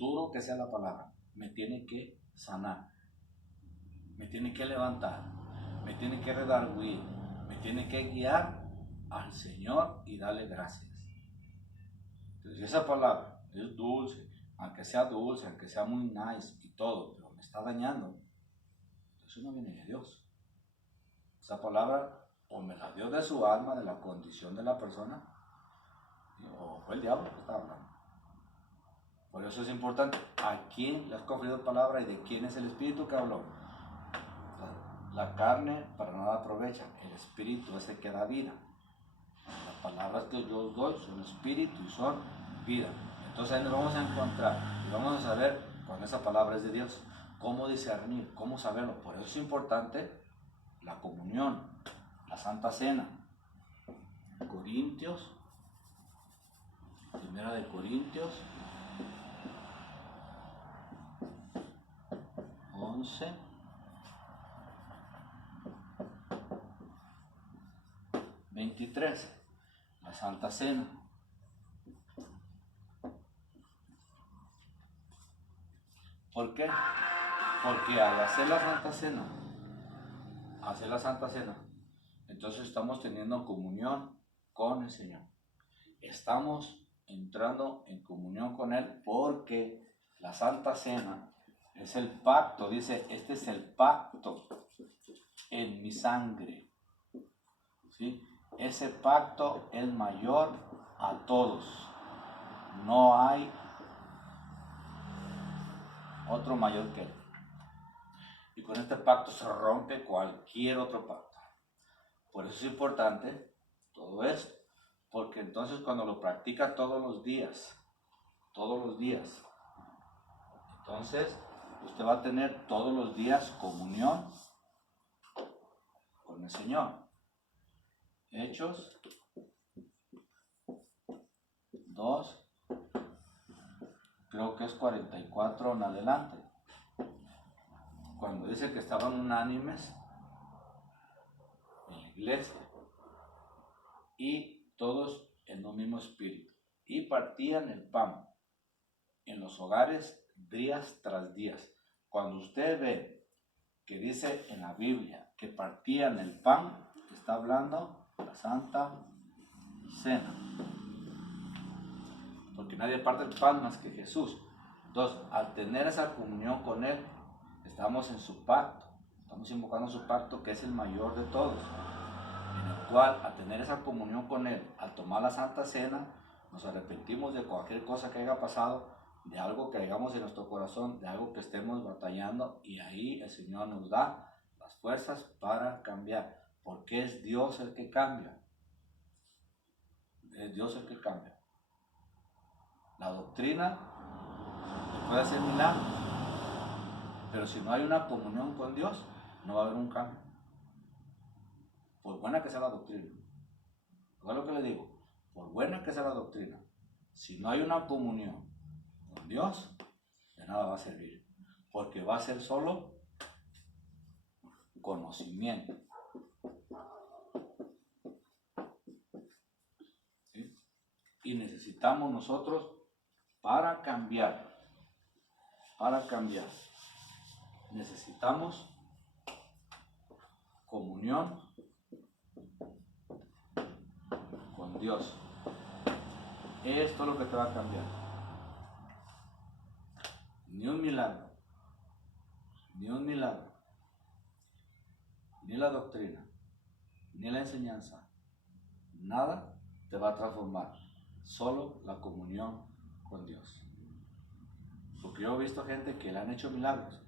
duro que sea la palabra, me tiene que sanar, me tiene que levantar, me tiene que redarguir, me tiene que guiar al Señor y darle gracias. Entonces esa palabra es dulce, aunque sea muy nice y todo, pero me está dañando. Eso no viene de Dios. Esa palabra o me la dio de su alma, de la condición de la persona, o fue el diablo que estaba hablando. Por eso es importante a quién le has conferido palabra y de quién es el espíritu que habló. La carne para nada aprovecha, el espíritu es el que da vida. Las palabras que yo os doy son espíritu y son vida. Entonces ahí nos vamos a encontrar y vamos a saber cuando esa palabra es de Dios, cómo discernir, cómo saberlo. Por eso es importante la comunión, la Santa Cena. Corintios, Primera de Corintios 11, 23, la Santa Cena. ¿Por qué? Porque al hacer la Santa Cena, entonces estamos teniendo comunión con el Señor. Estamos entrando en comunión con Él porque la Santa Cena es el pacto, dice, este es el pacto en mi sangre. ¿Sí? Ese pacto es mayor a todos. No hay otro mayor que Él. Y con este pacto se rompe cualquier otro pacto. Por eso es importante todo esto. Porque entonces cuando lo practica todos los días, entonces usted va a tener todos los días comunión con el Señor. Hechos 2, creo que es 44 en adelante. Cuando dice que estaban unánimes en la iglesia y todos en un mismo espíritu y partían el pan en los hogares días tras días. Cuando usted ve que dice en la Biblia que partían el pan, está hablando de la Santa Cena. Porque nadie parte el pan más que Jesús. Entonces, al tener esa comunión con Él, estamos en su pacto. Estamos invocando su pacto que es el mayor de todos. En el cual, al tener esa comunión con Él, al tomar la Santa Cena, nos arrepentimos de cualquier cosa que haya pasado, de algo que hagamos en nuestro corazón, de algo que estemos batallando, y ahí el Señor nos da las fuerzas para cambiar, porque es Dios el que cambia. Es Dios el que cambia. La doctrina puede hacer milagros, pero si no hay una comunión con Dios, no va a haber un cambio. Por buena que sea la doctrina, ¿es lo que le digo? Por buena que sea la doctrina, si no hay una comunión con Dios, de nada va a servir, porque va a ser solo conocimiento. ¿Sí? Y necesitamos nosotros para cambiar, necesitamos comunión con Dios. Esto es lo que te va a cambiar. Ni un milagro, ni la doctrina, ni la enseñanza, nada te va a transformar, solo la comunión con Dios. Porque yo he visto gente que le han hecho milagros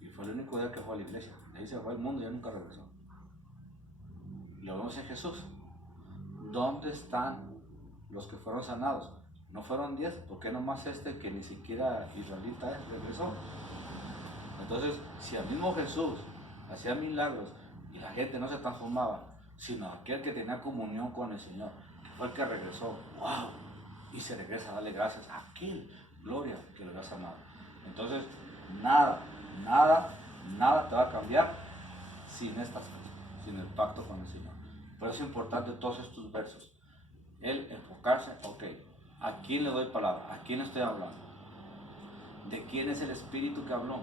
y fue el único día que fue a la iglesia, de ahí se fue al mundo y ya nunca regresó. Y lo vemos en Jesús. ¿Dónde están los que fueron sanados? No fueron 10, ¿por qué nomás este que ni siquiera israelita es, regresó? Entonces, si el mismo Jesús hacía milagros y la gente no se transformaba, sino aquel que tenía comunión con el Señor, que fue el que regresó, ¡wow! Y se regresa a darle gracias a aquel, gloria, que lo había sanado. Entonces, nada te va a cambiar sin el pacto con el Señor. Por eso es importante todos estos versos. El enfocarse, ok, ¿a quién le doy palabra? ¿A quién estoy hablando? ¿De quién es el espíritu que habló?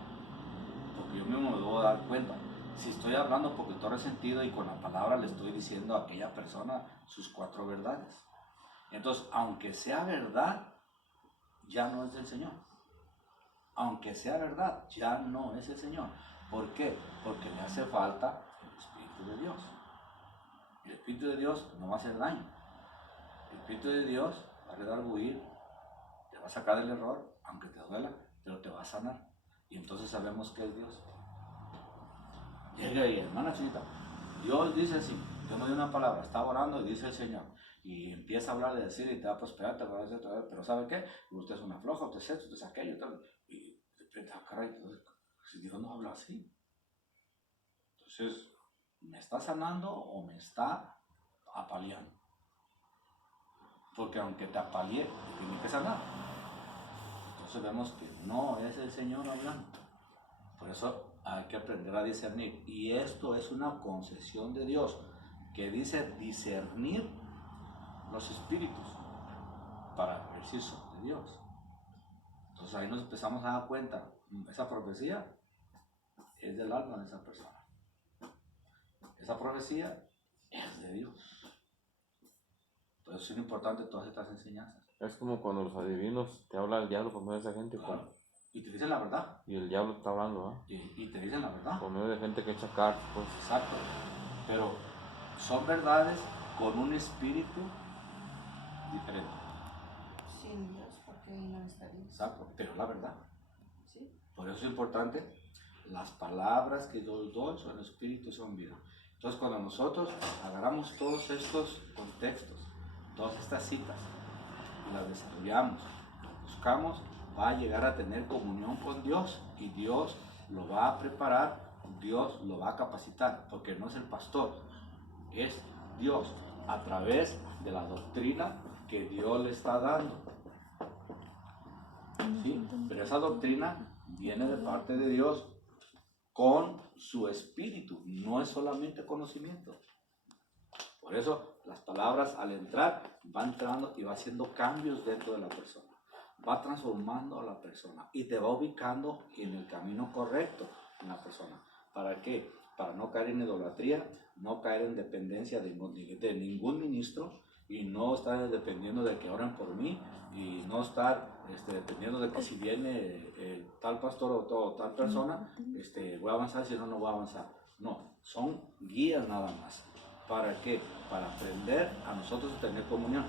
Porque yo mismo me debo dar cuenta. Si estoy hablando porque estoy resentido y con la palabra le estoy diciendo a aquella persona sus 4 verdades. Entonces, aunque sea verdad, ya no es del Señor. Aunque sea verdad, ya no es el Señor. ¿Por qué? Porque le hace falta el Espíritu de Dios. El Espíritu de Dios no va a hacer daño. El Espíritu de Dios va a redarguir, te va a sacar del error, aunque te duela, pero te va a sanar. Y entonces sabemos que es Dios. Llega ahí, hermana Chinita, Dios dice así, yo me doy una palabra, está orando y dice el Señor, y empieza a hablar de decir y te va a prosperar, te va a hacer, pero ¿sabe qué? Usted es una floja, usted es esto, usted es aquello, y de repente, caray, si Dios no habla así, entonces, ¿me está sanando o me está apaleando? Porque aunque te apalie, te tiene que sanar. Entonces vemos que no es el Señor hablando. Por eso hay que aprender a discernir. Y esto es una concesión de Dios, que dice discernir los espíritus para ver si son de Dios. Entonces ahí nos empezamos a dar cuenta, esa profecía es del alma de esa persona. Esa profecía es de Dios. Por eso es importante todas estas enseñanzas. Es como cuando los adivinos te habla el diablo por medio de esa gente. Claro. Y te dicen la verdad. Y el diablo está hablando, ¿ah? Y te dicen la verdad. Por medio de gente que echa cartas, pues. Exacto. Pero son verdades con un espíritu diferente. Sin Dios, porque ahí no está Dios. Exacto. Pero la verdad. ¿Sí? Por eso es importante, las palabras que yo doy son espíritu y son vida. Entonces cuando nosotros agarramos todos estos contextos, todas estas citas, y las desarrollamos, las buscamos, va a llegar a tener comunión con Dios y Dios lo va a preparar, Dios lo va a capacitar, porque no es el pastor, es Dios, a través de la doctrina que Dios le está dando. ¿Sí? Pero esa doctrina viene de parte de Dios con su espíritu, no es solamente conocimiento. Por eso las palabras al entrar van entrando y va haciendo cambios dentro de la persona, va transformando a la persona y te va ubicando en el camino correcto en la persona. ¿Para qué? Para no caer en idolatría, no caer en dependencia de ningún ministro y no estar dependiendo de que oren por mí y no estar dependiendo de que si viene tal pastor o tal persona, voy a avanzar, si no, no voy a avanzar. No, son guías nada más. ¿Para qué? Para aprender a nosotros a tener comunión.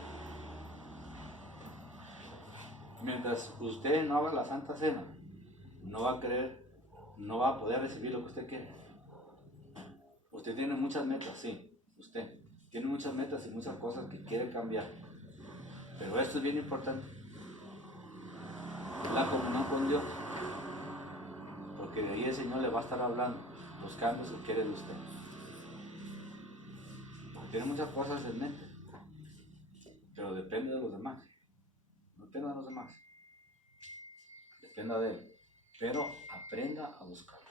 Mientras usted no haga la Santa Cena, no va a creer, no va a poder recibir lo que usted quiere. Usted tiene muchas metas, sí, usted tiene muchas metas y muchas cosas que quiere cambiar. Pero esto es bien importante, la comunión con Dios. Porque de ahí el Señor le va a estar hablando, los cambios que quiere de usted. Porque tiene muchas cosas en mente, pero depende de los demás. No depende de los demás. Dependa de Él. Pero aprenda a buscarlo.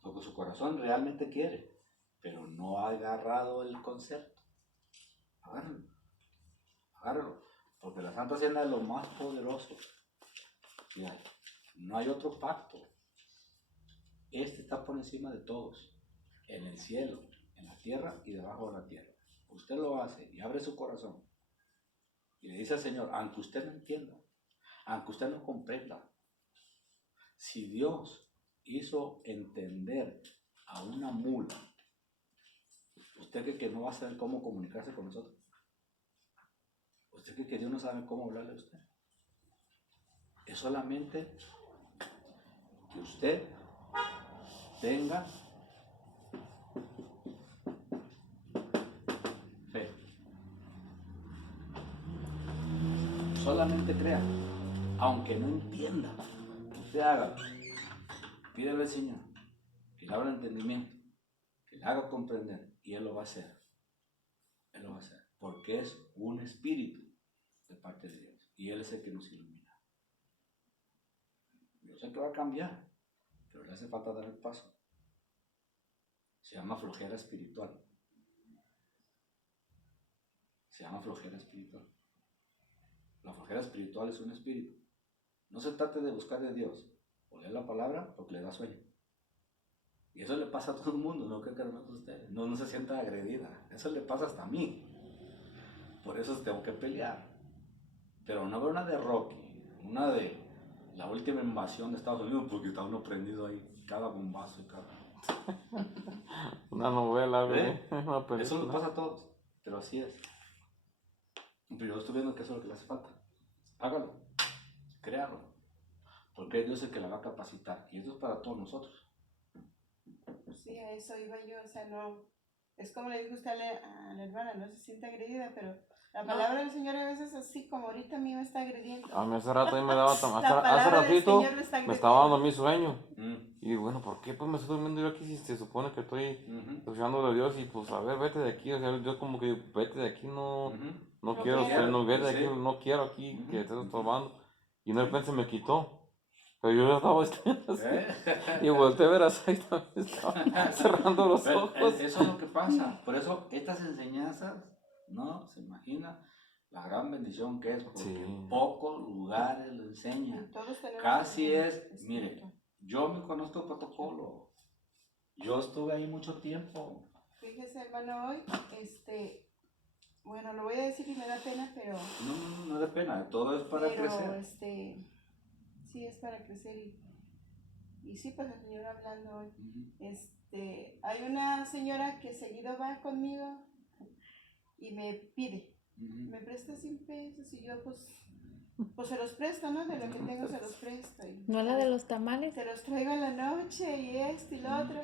Porque su corazón realmente quiere, pero no ha agarrado el concepto. Agárralo. Agárralo. Porque la Santa Cena es lo más poderoso que hay. No hay otro pacto. Este está por encima de todos. En el cielo, en la tierra y debajo de la tierra. Usted lo hace y abre su corazón. Y le dice al Señor, aunque usted no entienda, aunque usted no comprenda, si Dios hizo entender a una mula, ¿usted cree que no va a saber cómo comunicarse con nosotros? ¿Usted cree que Dios no sabe cómo hablarle a usted? Es solamente que usted tenga fe. Solamente crea, aunque no entienda, usted hágalo. Pídele al Señor que le abra el entendimiento, que le haga comprender, y Él lo va a hacer. Él lo va a hacer, porque es un espíritu de parte de Dios, y Él es el que nos ilumina. Yo sé que va a cambiar, pero le hace falta dar el paso. Se llama flojera espiritual. Se llama flojera espiritual. La flojera espiritual es un espíritu. No No se trate de buscar de Dios o leer la palabra porque le da sueño. Y eso le pasa a todo el mundo, no creo que no a ustedes. No se sienta agredida. Eso le pasa hasta a mí. Por eso tengo que pelear. Pero no veo una de Rocky, una de la última invasión de Estados Unidos, porque está uno prendido ahí, cada bombazo y cada... Una novela, güey. ¿Eh? Una Eso película. nos pasa a todos, pero así es. Pero yo estoy viendo que eso es lo que le hace falta. Hágalo, créalo, porque es Dios el que la va a capacitar, y eso es para todos nosotros. Sí, a eso iba yo, o sea, no, es como le dijo usted a la hermana, no se siente agredida, pero la palabra del Señor a veces así como ahorita a mí me está agrediendo. A mí hace rato ahí me daba... La Hace palabra del ratito Señor me está me estaba dando agrediendo. mi sueño. Mm, Y bueno, ¿por qué pues me estoy durmiendo yo aquí si se supone que estoy ujú, escuchando a Dios? Y pues a ver, vete de aquí. O sea, yo como que vete de aquí, no, ujú. no No quiero, quiero. no, vete de Sí. aquí, no quiero aquí Ujú, que estés ujú. estorbando. Y de repente se me quitó. Pero yo ya estaba así. ¿Eh? Y volteé a ver a Sai también estaba cerrando los Pero, ojos. eso es lo que pasa. Por eso estas enseñanzas, no se imagina la gran bendición que es, porque Sí. en pocos lugares lo enseñan. Y todos tenemos Casi un es, espíritu. mire, yo me conozco el protocolo. Yo estuve ahí mucho tiempo. Fíjese, hermano, hoy, bueno, lo voy a decir y me da pena, pero No de pena, todo es para crecer. sí es para crecer y sí, pues el Señor hablando hoy. Ujú, Hay una señora que seguido va conmigo y me pide, ujú. me presta 100 pesos y yo pues se los presto, ¿no? De lo que tengo se los presto. Y ¿No la de los tamales? se los traigo en la noche y esto y lo otro.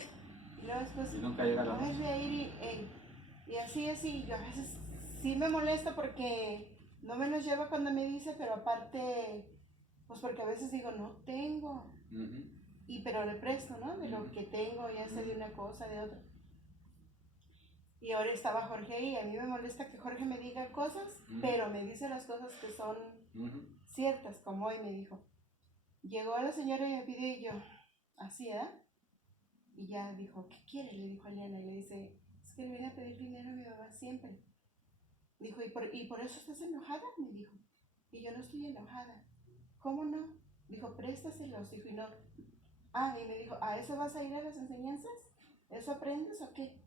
Y luego después, Y nunca llega la ay, noche. voy a ir y así, yo a veces sí me molesta porque no me los lleva cuando me dice, pero aparte, pues porque a veces digo, no tengo, Ujú, pero le presto, ¿no? De lo que tengo, ya sea de una cosa, de otra. Y ahora estaba Jorge y a mí me molesta que Jorge me diga cosas, Ujú. pero me dice las cosas que son ujú. ciertas, como hoy me dijo. Llegó la señora y me pidió y yo, así, ¿eh? Y ya dijo, ¿qué quiere? Le dijo a Liana y le dice, es que le viene a pedir dinero a mi mamá siempre. Dijo, ¿y por eso estás enojada? Me dijo. Y yo no estoy enojada. ¿Cómo no? Dijo, préstaselos. Dijo, y no. Y me dijo, ¿a eso vas a ir a las enseñanzas? ¿Eso aprendes o qué?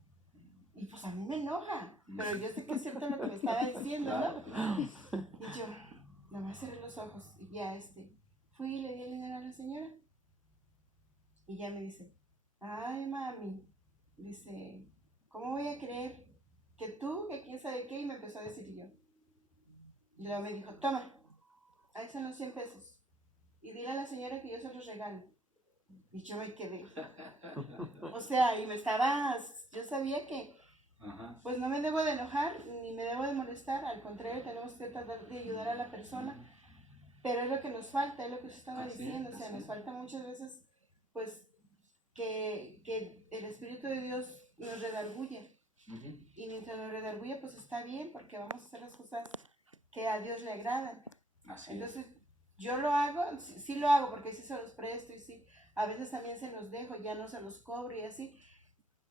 Y pues a mí me enoja, pero yo sé que es cierto lo que me estaba diciendo, ¿no? Claro. Y yo, nomás cerré los ojos y ya fui y le di el dinero a la señora. Y ya me dice, ay mami, dice, ¿cómo voy a creer que tú, que quién sabe qué? Y me empezó a decir yo. Y luego me dijo, toma, ahí son los 100 pesos. Y dile a la señora que yo se los regalo. Y yo me quedé. O sea, yo sabía que Ajá. pues no me debo de enojar ni me debo de molestar, al contrario, tenemos que tratar de ayudar a la persona, pero es lo que nos falta, es lo que usted estaba Así, diciendo, o sea, así. nos falta muchas veces pues que el Espíritu de Dios nos redarguye, Ujú. y mientras nos redarguye pues está bien, porque vamos a hacer las cosas que a Dios le agradan. Así es. Entonces yo lo hago, sí lo hago porque sí se los presto y sí, a veces también se los dejo, ya no se los cobro y así,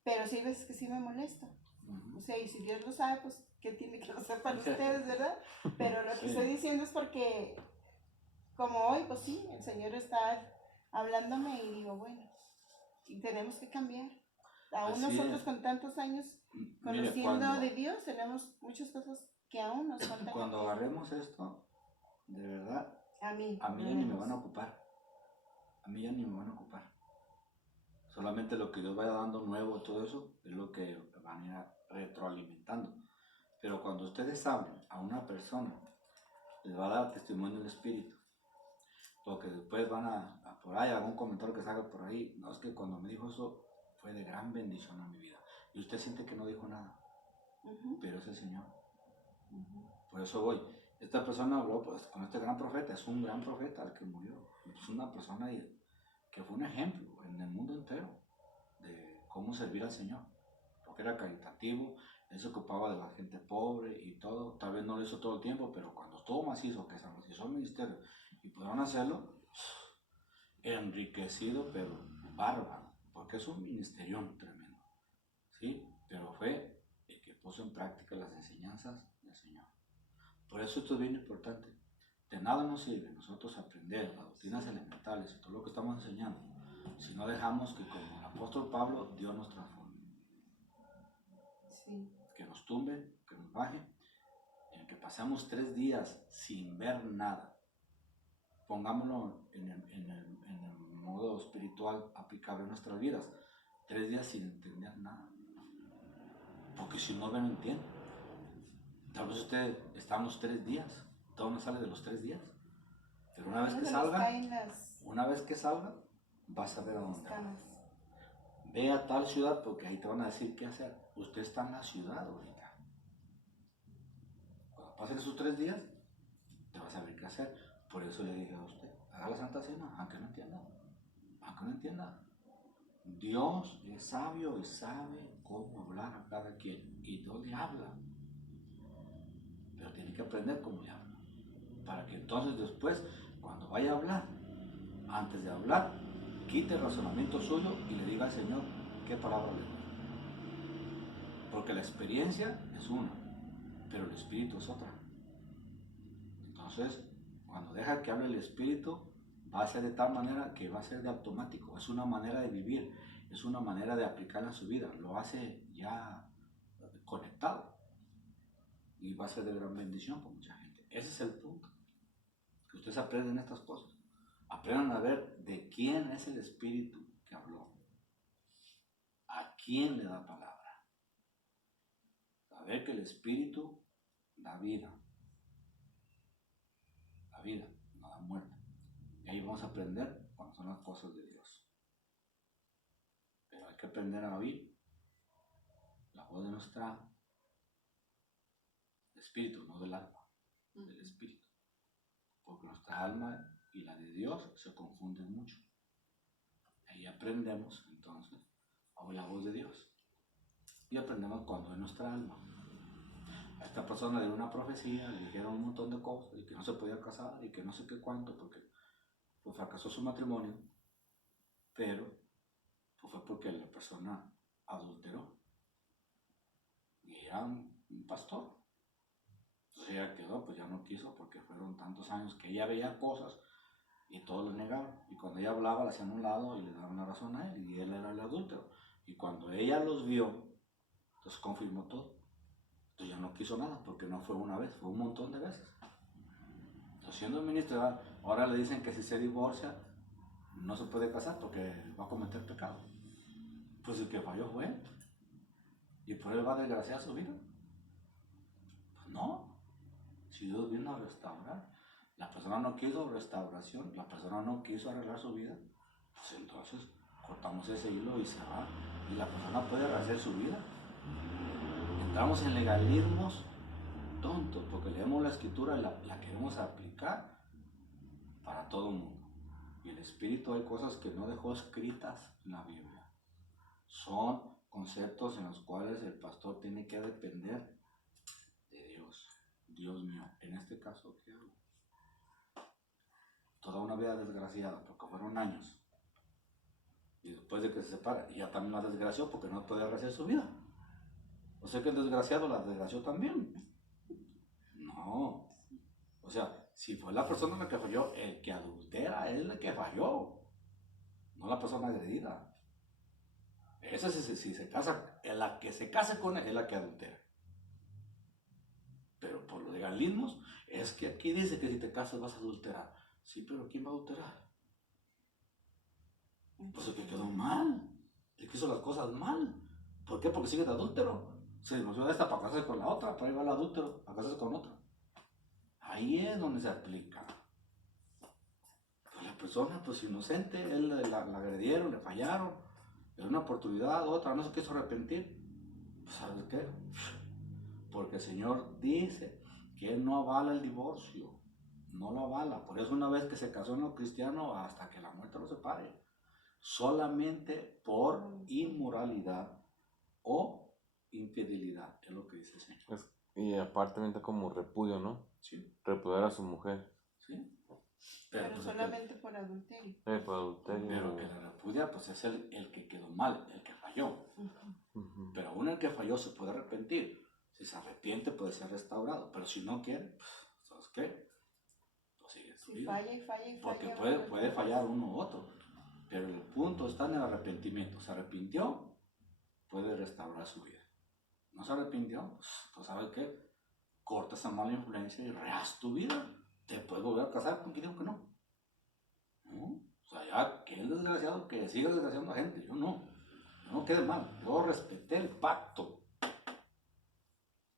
pero sí hay veces que sí me molesto. Ujú. O sea, y si Dios lo sabe, pues, ¿qué tiene que lo sepan ustedes, verdad? Pero lo que Sí. estoy diciendo es porque, como hoy, pues sí, el Señor está hablándome y digo, bueno, y tenemos que cambiar. Aún Así nosotros es. con tantos años Mire, conociendo de Dios, tenemos muchas cosas que aún nos faltan. cuando agarremos esto, de verdad, A mí ya ni me van a ocupar. A mí ya ni me van a ocupar. Solamente lo que Dios vaya dando nuevo, todo eso, es lo que van a ir retroalimentando. Pero cuando ustedes hablen a una persona, les va a dar testimonio el Espíritu. Porque después van por ahí, algún comentario que salga por ahí. No, es que cuando me dijo eso, fue de gran bendición a mi vida. Y usted siente que no dijo nada, pero es el Señor. Por eso voy. Esta persona habló pues, con este gran profeta, es un gran profeta el que murió. Es una persona que fue un ejemplo en el mundo entero de cómo servir al Señor. Porque era caritativo, él se ocupaba de la gente pobre y todo. Tal vez no lo hizo todo el tiempo, pero cuando estuvo macizo, que se macizo el ministerio y pudieron hacerlo, enriquecido, pero bárbaro, porque es un ministerio tremendo. ¿Sí? Pero fue el que puso en práctica las enseñanzas del Señor. Por eso esto es bien importante. De nada nos sirve nosotros aprender las doctrinas elementales y todo lo que estamos enseñando si no dejamos que, como el apóstol Pablo, Dios nos transforme. Sí. Que nos tumbe, que nos baje, en que pasemos 3 días sin ver nada. Pongámoslo en el modo espiritual aplicable en nuestras vidas. 3 días sin entender nada. Porque si no ve, no entiende. Tal vez usted estamos 3 días, todo no sale de los 3 días. Pero una vez que salga, vas a ver a dónde va. Ve a tal ciudad porque ahí te van a decir qué hacer. Usted está en la ciudad ahorita. Cuando pasen esos 3 días, te vas a ver qué hacer. Por eso le dije a usted, haga la Santa Cena, aunque no entienda. Aunque no entienda. Dios es sabio y sabe cómo hablar a cada quien. Y Dios le habla. Pero tiene que aprender cómo le habla. Para que entonces después, cuando vaya a hablar, antes de hablar, quite el razonamiento suyo y le diga al Señor qué palabra le doy. Porque la experiencia es una, pero el espíritu es otra. Entonces, cuando deja que hable el espíritu, va a ser de tal manera que va a ser de automático. Es una manera de vivir, es una manera de aplicarla en su vida. Lo hace ya conectado y va a ser de gran bendición para mucha gente. Ese es el punto. Que ustedes aprenden estas cosas. Aprendan a ver de quién es el espíritu que habló. A quién le da palabra. Saber que el espíritu da vida. La vida, no da muerte. Y ahí vamos a aprender cuando son las cosas de Dios. Pero hay que aprender a oír la voz de nuestra espíritu, no del alma, del espíritu. Porque nuestra alma y la de Dios se confunden mucho. Ahí aprendemos entonces a oír la voz de Dios. Y aprendemos cuando es nuestra alma. A esta persona le dio una profecía, le dijeron un montón de cosas, y que no se podía casar, y que no sé qué cuánto, porque pues, fracasó su matrimonio, pero pues, fue porque la persona adulteró. Y era un pastor. Entonces ella quedó, pues ya no quiso, porque fueron tantos años que ella veía cosas y todos le negaban. Y cuando ella hablaba, la hacían a un lado y le daban la razón a él, y él era el adúltero. Y cuando ella los vio, entonces confirmó todo. Entonces ya no quiso nada, porque no fue una vez, fue un montón de veces. Entonces siendo ministro, ahora le dicen que si se divorcia, no se puede casar porque va a cometer pecado. Pues el que falló fue él. ¿Y por él va a desgraciar su vida? Pues no. Si Dios vino a restaurar, la persona no quiso restauración, la persona no quiso arreglar su vida, pues entonces cortamos ese hilo y se va. Y la persona puede rehacer su vida. Entramos en legalismos tontos porque leemos la escritura y la queremos aplicar para todo el mundo. Y el espíritu hay cosas que no dejó escritas en la Biblia. Son conceptos en los cuales el pastor tiene que depender de Dios. Dios mío, en este caso, ¿qué hago? Toda una vida desgraciada, porque fueron años. Y después de que se separa, ya también la desgració porque no podía rehacer su vida. O sea que el desgraciado la desgració también. No. O sea, si fue la persona la que falló, el que adultera es el que falló, no la persona agredida. Esa si se casa, la que se casa con él es la que adultera. Pero por los legalismos, es que aquí dice que si te casas vas a adulterar. Sí, pero ¿quién va a adulterar? Pues el que quedó mal, el que hizo las cosas mal. ¿Por qué? Porque sigue de adúltero. Se divorció de esta para casarse con la otra, para ir al adúltero, a casarse con otra. Ahí es donde se aplica. Pues la persona, pues inocente, él la agredieron, le fallaron, le dio una oportunidad, otra, no se quiso arrepentir. Pues ¿sabes qué? Porque el Señor dice que Él no avala el divorcio, no lo avala. Por eso una vez que se casó en lo cristiano, hasta que la muerte lo separe, solamente por inmoralidad o infidelidad, es lo que dice el Señor. Y aparte como repudio, ¿no? Sí. Repudiar a su mujer. Sí. Pero pues, solamente por adulterio. Por adulterio. Pero que la repudia, pues es el que quedó mal, el que falló. Ujú. Pero aún el que falló se puede arrepentir. Si se arrepiente puede ser restaurado. Pero si no quiere, pues, ¿sabes qué? su Y vida. falla y falla y falla. Porque puede fallar uno u otro, pero el punto está en el arrepentimiento. ¿Se arrepintió? Puede restaurar su vida. ¿No se arrepintió? Pues ¿sabes qué? Corta esa mala influencia y rehaz tu vida. Te puedes volver a casar con quien dijo que no. ¿No? O sea, ya que el desgraciado que siga desgraciando a gente, yo no. Yo no quede mal. Yo respeté el pacto.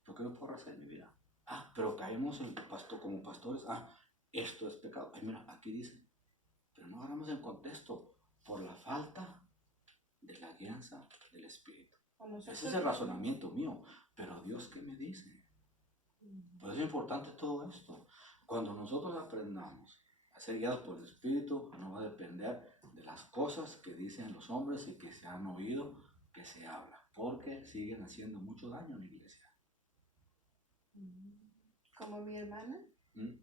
¿Por qué no puedo hacer en mi vida? Ah, pero caemos en pasto como pastores. Ah, esto es pecado. Ay, mira, aquí dice. Pero no agarramos el contexto por la falta de la guianza del Espíritu. Ese es el razonamiento mío. Pero Dios, ¿qué me dice? Pues es importante todo esto. Cuando nosotros aprendamos a ser guiados por el Espíritu, no va a depender de las cosas que dicen los hombres y que se han oído, que se habla, porque siguen haciendo mucho daño en la iglesia. Como mi hermana, ¿Mm?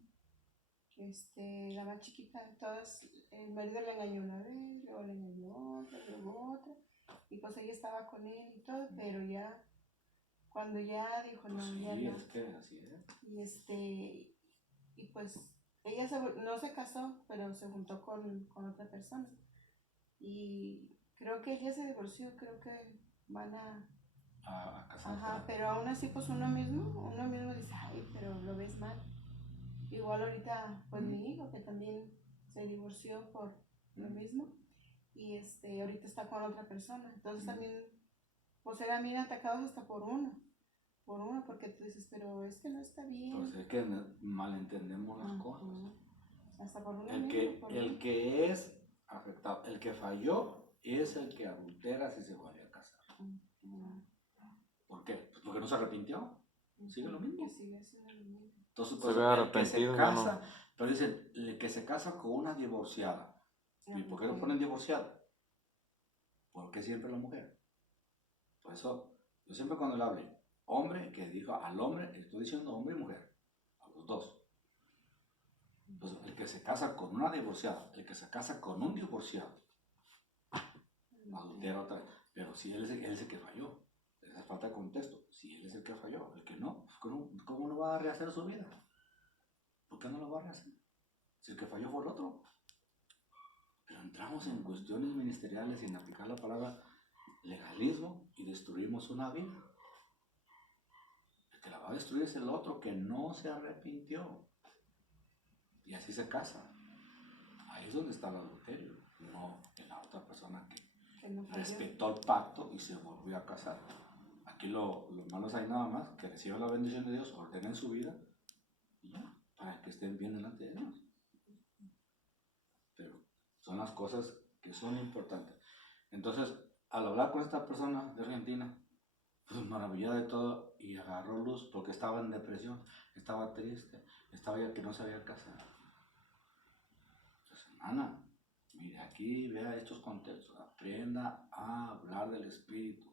la más chiquita, todas, el marido le engañó una vez, luego le engañó otra, luego otra, y pues ella estaba con él y todo, pero ya, cuando ya dijo, no, Pues sí, ya no, es que así es. y pues ella no se casó, pero se juntó con otra persona, y creo que ella se divorció, creo que van A casarse. ajá, pero aún así pues uno mismo dice, ay, pero lo ves mal. Igual ahorita, pues mi hijo que también se divorció por lo mismo y ahorita está con otra persona. Entonces también, pues eran bien atacados hasta por uno, porque tú dices, pero es que no está bien. Pues es que malentendemos las cosas. Hasta por uno El mismo. que es afectado, el que falló es el que adultera si se vuelve a casar. ¿Por qué? Pues porque no se arrepintió. Sigue lo mismo. Que sigue siendo lo mismo. Entonces, Se pues, ve el que se arrepentido, casa, no. pero dicen, el que se casa con una divorciada. ¿Y por qué no ponen divorciada? Porque siempre la mujer. Por eso, yo siempre cuando le hablé, hombre, que dijo al hombre, estoy diciendo hombre y mujer, a los dos. Entonces, el que se casa con una divorciada, el que se casa con un divorciado, adultera otra vez. Pero si él es el que falló, esa falta de contexto. Si él es el que falló, el que no, ¿cómo no va a rehacer su vida? ¿Por qué no lo va a rehacer? Si el que falló fue el otro. Pero entramos en cuestiones ministeriales sin aplicar la palabra legalismo y destruimos una vida. El que la va a destruir es el otro que no se arrepintió. Y así se casa. Ahí es donde está el adulterio, no en la otra persona que no respetó el pacto y se volvió a casar. Aquí lo malo es ahí nada más, que reciban la bendición de Dios, ordenen su vida y ya, para que estén bien delante de Dios. Pero son las cosas que son importantes. Entonces, al hablar con esta persona de Argentina, pues maravillada de todo y agarró luz porque estaba en depresión, estaba triste, estaba ya que no sabía casar. Entonces, hermana, mire aquí, vea estos contextos, aprenda a hablar del Espíritu.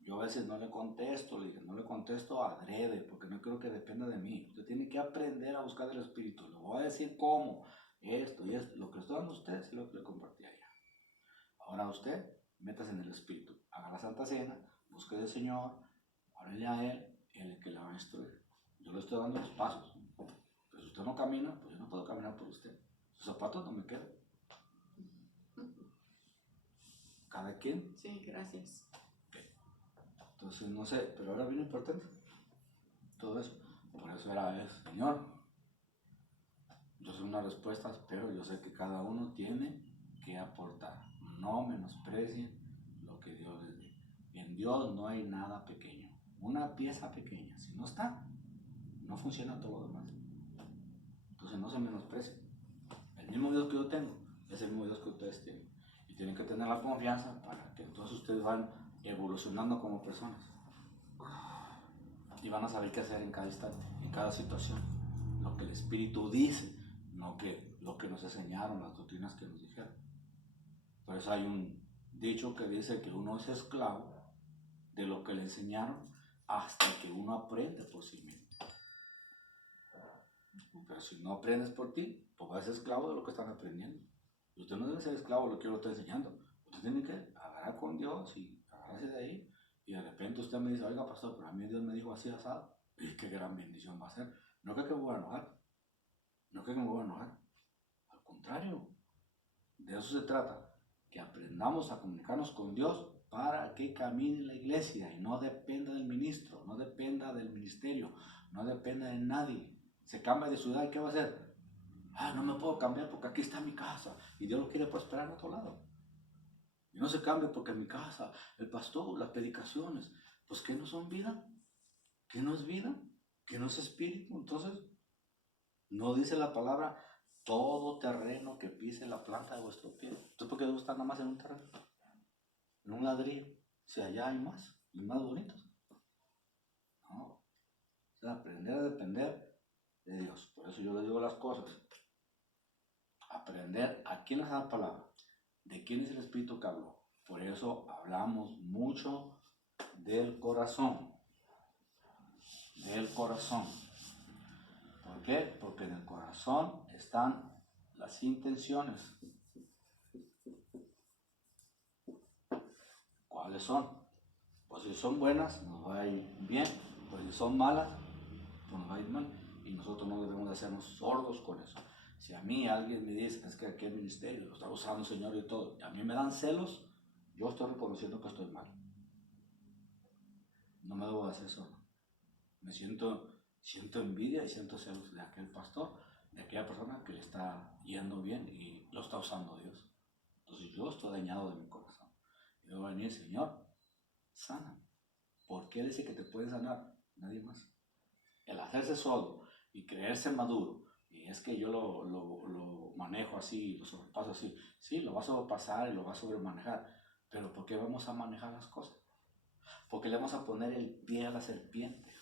Yo a veces no le contesto, le dije, no le contesto adrede, porque no creo que dependa de mí. Usted tiene que aprender a buscar el Espíritu. Le voy a decir cómo, esto y esto. Lo que estoy dando a usted es lo que le compartí allá. Ahora usted, métase en el Espíritu. Haga la Santa Cena, busque del Señor, órale a Él, Él es el que la va a instruir. Yo le estoy dando los pasos. Pero si usted no camina, pues yo no puedo caminar por usted. Sus zapatos no me quedan. Cada quien. Sí, gracias. Entonces, no sé, pero ahora bien importante todo eso. Por eso era eso, Señor. Yo sé unas respuestas, pero yo sé que cada uno tiene que aportar. No menosprecien lo que Dios les dé. En Dios no hay nada pequeño. Una pieza pequeña, si no está, no funciona todo lo demás. Entonces no se menosprecien. El mismo Dios que yo tengo es el mismo Dios que ustedes tienen. Y tienen que tener la confianza para que entonces ustedes van evolucionando como personas y van a saber qué hacer en cada instante, en cada situación, lo que el Espíritu dice, no que lo que nos enseñaron, las doctrinas que nos dijeron. Por eso hay un dicho que dice que uno es esclavo de lo que le enseñaron hasta que uno aprende por sí mismo. Pero si no aprendes por ti, pues vas a ser esclavo de lo que están aprendiendo. Y usted no debe ser esclavo de lo que yo le estoy enseñando. Usted tiene que agarrar con Dios y agarrarse de ahí. Y de repente usted me dice, oiga pastor, pero a mí Dios me dijo así asado. Y qué gran bendición va a ser. No creo que me voy a enojar. No creo que me voy a enojar. contrario, de eso se trata, que aprendamos a comunicarnos con Dios para que camine la iglesia y no dependa del ministro, no dependa del ministerio, no dependa de nadie. Se cambia de ciudad y ¿qué va a hacer? No me puedo cambiar porque aquí está mi casa y Dios lo quiere prosperar en otro lado. Y no se cambia porque en mi casa, el pastor, las predicaciones, pues ¿qué no son vida? ¿Qué no es vida? ¿Qué no es espíritu? Entonces, no dice la palabra todo terreno que pise la planta de vuestro pie. Entonces, ¿por qué debo estar nada más en un terreno? En un ladrillo. Si allá hay más y más bonitos. No. O sea, aprender a depender de Dios. Por eso yo le digo las cosas. Aprender a quién les da la palabra. ¿De quién es el Espíritu que habló? Por eso hablamos mucho del corazón. Del corazón. ¿Por qué? Porque en el corazón están las intenciones. ¿Cuáles son? Pues si son buenas, nos va a ir bien. Pues si son malas, pues nos va a ir mal. Y nosotros no debemos de hacernos sordos con eso. Si a mí alguien me dice, es que aquí el ministerio lo está usando el Señor y todo, y a mí me dan celos, yo estoy reconociendo que estoy mal. No me debo de hacer sordo. Me siento envidia y siento celos de aquel pastor, de aquella persona que le está yendo bien y lo está usando Dios. Entonces yo estoy dañado de mi corazón. Y debo venir, Señor, sana. ¿Por qué dice que te puede sanar? Nadie más. El hacerse sordo y creerse maduro, y es que yo lo manejo así, lo sobrepaso así, sí, lo va a sobrepasar y lo va a sobremanejar, pero ¿por qué vamos a manejar las cosas? Porque le vamos a poner el pie a la serpiente.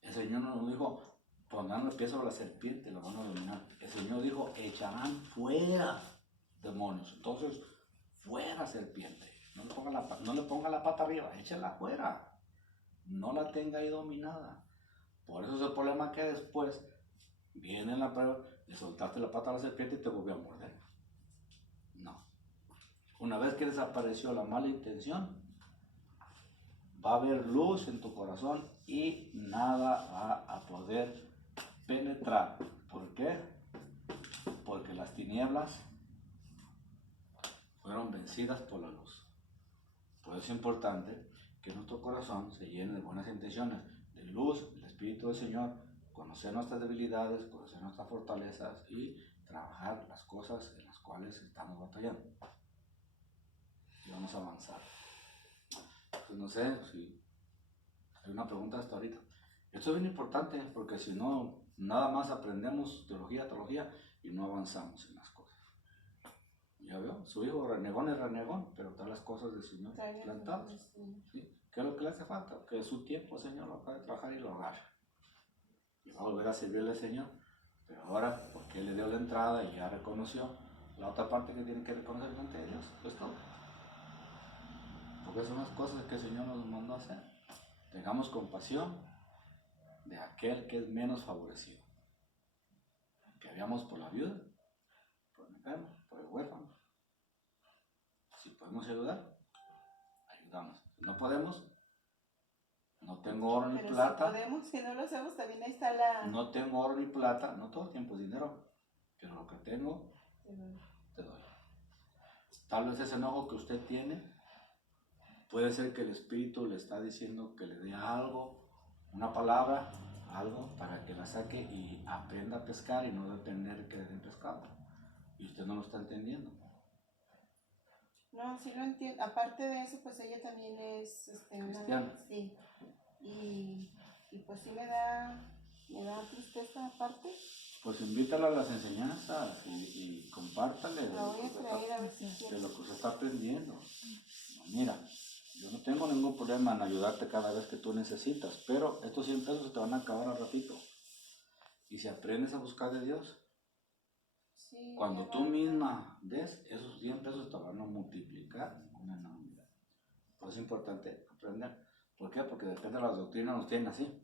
El Señor no nos dijo, pondrán el pie sobre la serpiente, lo van a dominar. El Señor dijo, echarán fuera demonios. Entonces, fuera serpiente. No le ponga la pata arriba, échela fuera. No la tenga ahí dominada. Por eso es el problema que después viene la prueba, le soltaste la pata a la serpiente y te volvió a morder. No. Una vez que desapareció la mala intención, va a haber luz en tu corazón y nada va a poder penetrar. ¿Por qué? Porque las tinieblas fueron vencidas por la luz. Por eso es importante que nuestro corazón se llene de buenas intenciones, de luz, del Espíritu del Señor, conocer nuestras debilidades, conocer nuestras fortalezas y trabajar las cosas en las cuales estamos batallando. Y vamos a avanzar. Pues no sé si hay una pregunta hasta ahorita. Esto es bien importante porque si no, nada más aprendemos teología y no avanzamos en las cosas. Ya veo, su hijo renegón es renegón, pero todas las cosas del Señor plantadas. ¿Sí? ¿Qué es lo que le hace falta? Que su tiempo, Señor, lo acabe de trabajar y lo agarre. Y va a volver a servirle al Señor. Pero ahora, porque Él le dio la entrada y ya reconoció, la otra parte que tiene que reconocer delante de Dios, eso es todo. Porque son las cosas que el Señor nos mandó a hacer. Tengamos compasión de aquel que es menos favorecido. Que veamos por la viuda, por el enfermo, por el huérfano. Si podemos ayudar, ayudamos. Si no podemos, no tengo oro ni plata. Si podemos, si no lo hacemos, también ahí está la... No tengo oro ni plata, no todo el tiempo es dinero, pero lo que tengo, te doy. Tal vez ese enojo que usted tiene, puede ser que el Espíritu le está diciendo que le dé algo, una palabra, algo, para que la saque y aprenda a pescar y no depender de que le den pescado. Y usted no lo está entendiendo. No, sí lo entiendo. Aparte de eso, pues ella también es cristiana. Sí. Y pues sí me da tristeza aparte. Pues invítala a las enseñanzas y compártale La voy a traer a ver si de quiere. lo que usted está aprendiendo. Mira, yo no tengo ningún problema en ayudarte cada vez que tú necesitas, pero estos 100 pesos se te van a acabar al ratito. Y si aprendes a buscar de Dios, sí, cuando tú misma des, esos 100 pesos te van a multiplicar una enormidad. Pues es importante aprender. ¿Por qué? Porque depende de las doctrinas, nos tienen así.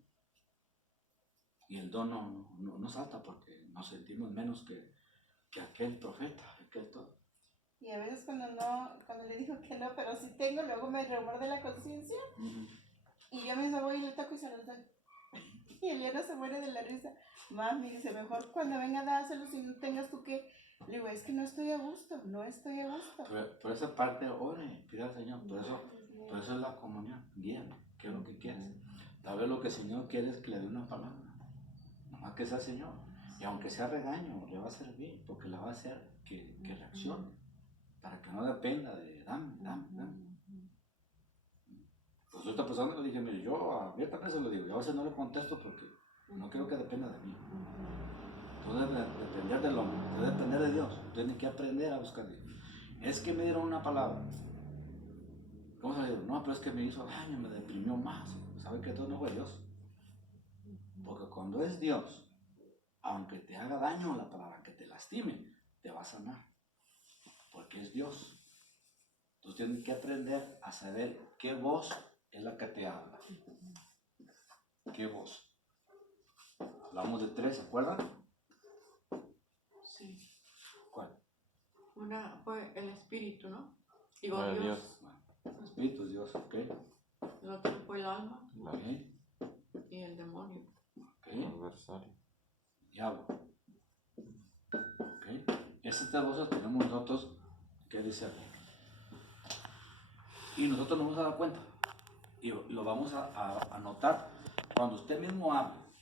Y el don no salta porque nos sentimos menos que aquel profeta, aquel todo. Y a veces cuando le digo que no, pero sí tengo, luego me remuerde la conciencia. Y yo misma voy y le toco y se los doy. Y Eliana se muere de la risa. Mami, dice, mejor cuando venga a dárselo, si no tengas tú que... Le digo, es que no estoy a gusto, no estoy a gusto. Por esa parte, ore, pida al Señor. Por eso es la comunión. Guíame, ¿qué es lo que quieres? Tal vez lo que el Señor quiere es que le dé una palabra. Nomás que sea el Señor. Y aunque sea regaño, le va a servir, porque le va a hacer que reaccione. Para que no dependa de dame. Pues esta persona le dije, mire, yo abiertamente se lo digo, yo a veces no le contesto porque no quiero que dependa de mí. Entonces debe depender del hombre, debe depender de Dios. Tiene que aprender a buscar a Dios. Es que me dieron una palabra. ¿Cómo se le dijo? No, pero es que me hizo daño, me deprimió más. ¿Sabe que esto no fue Dios? Porque cuando es Dios, aunque te haga daño la palabra, que te lastime, te va a sanar. Porque es Dios. Entonces tienes que aprender a saber qué voz es la que te habla. ¿Qué voz? Hablamos de 3, ¿se acuerdan? Sí. ¿Cuál? Una fue el espíritu, ¿no? Digo, Ah, Dios. Dios. Bueno, el espíritu es Dios, ¿ok? El otro fue el alma ¿Ok? y el demonio. ¿Ok? Adversario. Diablo. ¿Ok? Esas 3 voces tenemos nosotros que discernir. Y nosotros nos vamos a dar cuenta. Y lo vamos a notar. Cuando usted mismo hable,